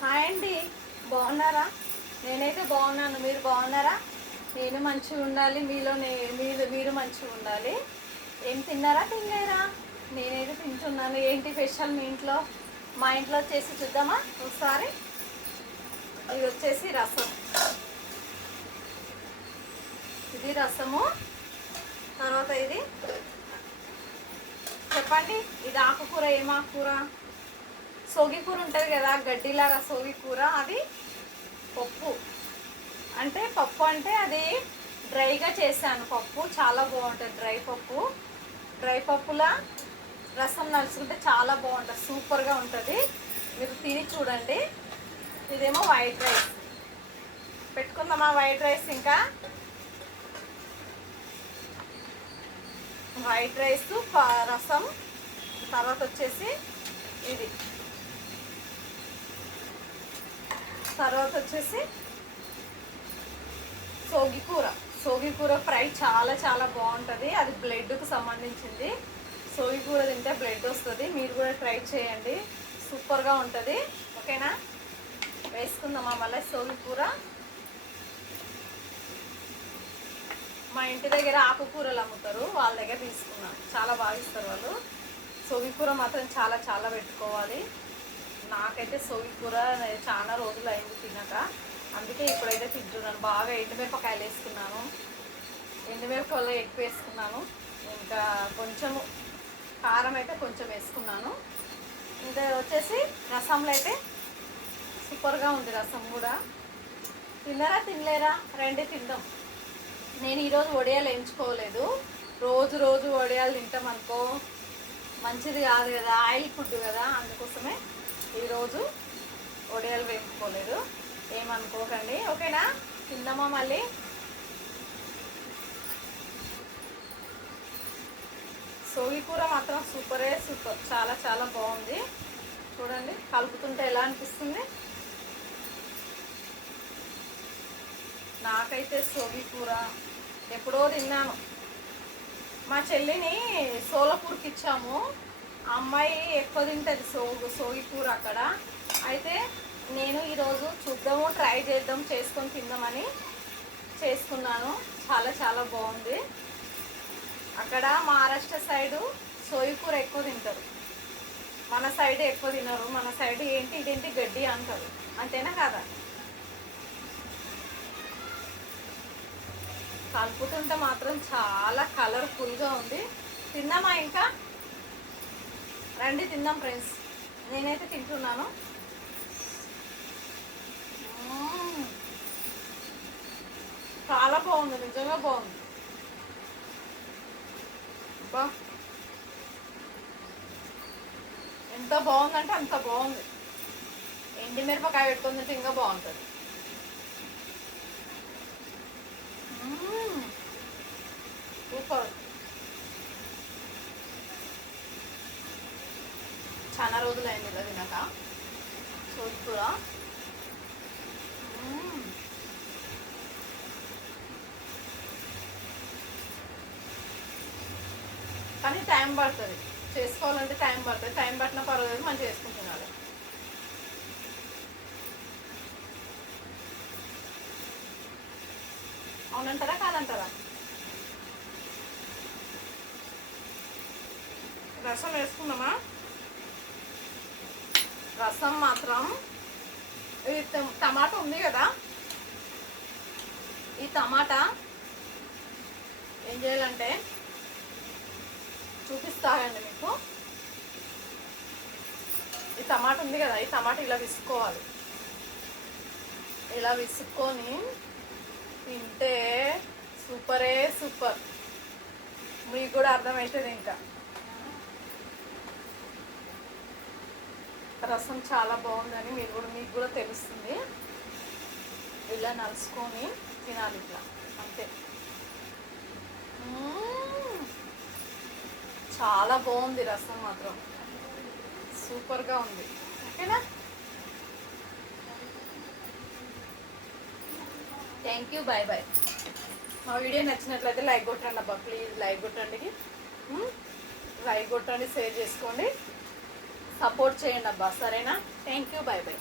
Hi అండి, బాగున్నారా? నేనైతే బాగున్నాను. మీరు బాగున్నారా? నేను మంచిగా ఉండాలి, మీరు మంచిగా ఉండాలి. ఏం తిన్నారా, తినలేరా? నేనైతే తింటున్నాను. ఏంటి స్పెషల్ మీ ఇంట్లో? మా ఇంట్లో వచ్చేసి చూద్దామా ఒకసారి. ఇది వచ్చేసి రసం. ఇది రసము. తర్వాత ఇది చెప్పండి, ఇది ఆకుకూర. ఏం ఆకుకూర? సోగి కూర ఉంటుంది కదా, గడ్డిలాగా సోగి కూర. అది పప్పు. అంటే పప్పు అంటే అది డ్రైగా చేశాను. పప్పు చాలా బాగుంటుంది. డ్రై పప్పులా రసం నలుచుకుంటే చాలా బాగుంటుంది, సూపర్గా ఉంటుంది. మీరు తిని చూడండి. ఇదేమో వైట్ రైస్. పెట్టుకుందామా వైట్ రైస్? ఇంకా వైట్ రైస్, రసం. తర్వాత వచ్చేసి ఇది. తర్వాత వచ్చేసి సోగికూర ఫ్రై చాలా చాలా బాగుంటుంది. అది బ్లడ్కు సంబంధించింది. సోగికూర తింటే బ్లడ్ వస్తుంది. మీరు కూడా ట్రై చేయండి, సూపర్గా ఉంటుంది. ఓకేనా? వేసుకుందామా మళ్ళీ సోగికూర. మా ఇంటి దగ్గర ఆకుకూరలు అమ్ముతారు, వాళ్ళ దగ్గర తీసుకున్నాను. చాలా బాగా ఇస్తారు వాళ్ళు. సోగికూర మాత్రం చాలా చాలా పెట్టుకోవాలి. నాకైతే సోగికూర చాలా రోజులు అయింది తినక, అందుకే ఇప్పుడైతే తింటున్నాను. బాగా ఎండుమిరపకాయలు వేసుకున్నాను. ఎండుమిరపకాయలు ఎక్కువ వేసుకున్నాను. ఇంకా కొంచెము కారం అయితే కొంచెం వేసుకున్నాను. ఇంకా వచ్చేసి రసంలో అయితే సూపర్గా ఉంది. రసం కూడా తిన్నారా, తినలేరా? రండి తిందాం. నేను ఈరోజు వడియాలు ఎంచుకోలేదు. రోజు రోజు వడియాలు తింటాం అనుకో మంచిది కాదు కదా, ఆయిల్ ఫుడ్ కదా. అందుకోసమే ఈరోజు వడియాలు వేసుకోలేదు. ఏమనుకోకండి, ఓకేనా? తిందామా మళ్ళీ? సోగికూర మాత్రం సూపర్, చాలా చాలా బాగుంది. చూడండి, కలుపుతుంటే ఎలా అనిపిస్తుంది. నాకైతే సోగికూర ఎప్పుడో తిన్నాను. మా చెల్లిని సోలపూర్కి ఇచ్చాము. అమ్మాయి ఎక్కువ తింటుంది సోగికూర అక్కడ. అయితే నేను ఈరోజు చూద్దాము, ట్రై చేద్దాం, చేసుకొని తిందామని చేసుకున్నాను. చాలా చాలా బాగుంది. అక్కడ మహారాష్ట్ర సైడు సోగికూర ఎక్కువ తింటారు, మన సైడ్ ఎక్కువ తినరు. మన సైడ్ ఇదేంటి గడ్డి అంటారు. అంతేనా కాదా? కలుపుతుంటే మాత్రం చాలా కలర్ఫుల్గా ఉంది. తిందామా ఇంకా? రండి తిందాం ఫ్రెండ్స్. నేనైతే తింటున్నాను. చాలా బాగుంది, నిజంగా బాగుంది. ఎంత బాగుందంటే అంత బాగుంది. ఎండి మిరపకాయ పెట్టుకుని తింటే ఇంకా బాగుంటుంది. సూపర్. చాలా రోజులు అయింది కదా తినక సోగికూర. కానీ టైం పడుతుంది చేసుకోవాలంటే, టైం పడుతుంది. టైం పట్టినా పర్వాలేదు, మనం చేసుకుంటున్నాడు. అవునంటారా కాదంటారా? రసం వేసుకుందామా? రసం మాత్రం ఇది టమాటా ఉంది కదా, ఈ టమాటా ఏం చేయాలంటే చూపిస్తానండి మీకు. ఈ టమాటా ఉంది కదా, ఈ టమాటా ఇలా విసుకోవాలి. ఇలా విసుక్కొని తింటే సూపర్. మీకు కూడా అర్థమవుతుంది. ఇంకా రసం చాలా బాగుందని మీకు కూడా తెలుస్తుంది. ఇలా నలుసుకొని తినాలి, ఇట్లా అంతే. చాలా బాగుంది రసం మాత్రం, సూపర్గా ఉంది. ఓకేనా? Thank you, bye bye. మా వీడియో నచ్చినట్లయితే లైక్ కొట్టండి అబ్బా, ప్లీజ్ లైక్ కొట్టండి. లైక్ కొట్టండి, షేర్ చేసుకోండి, సపోర్ట్ చేయండి అబ్బా, సరేనా? Thank you, bye bye.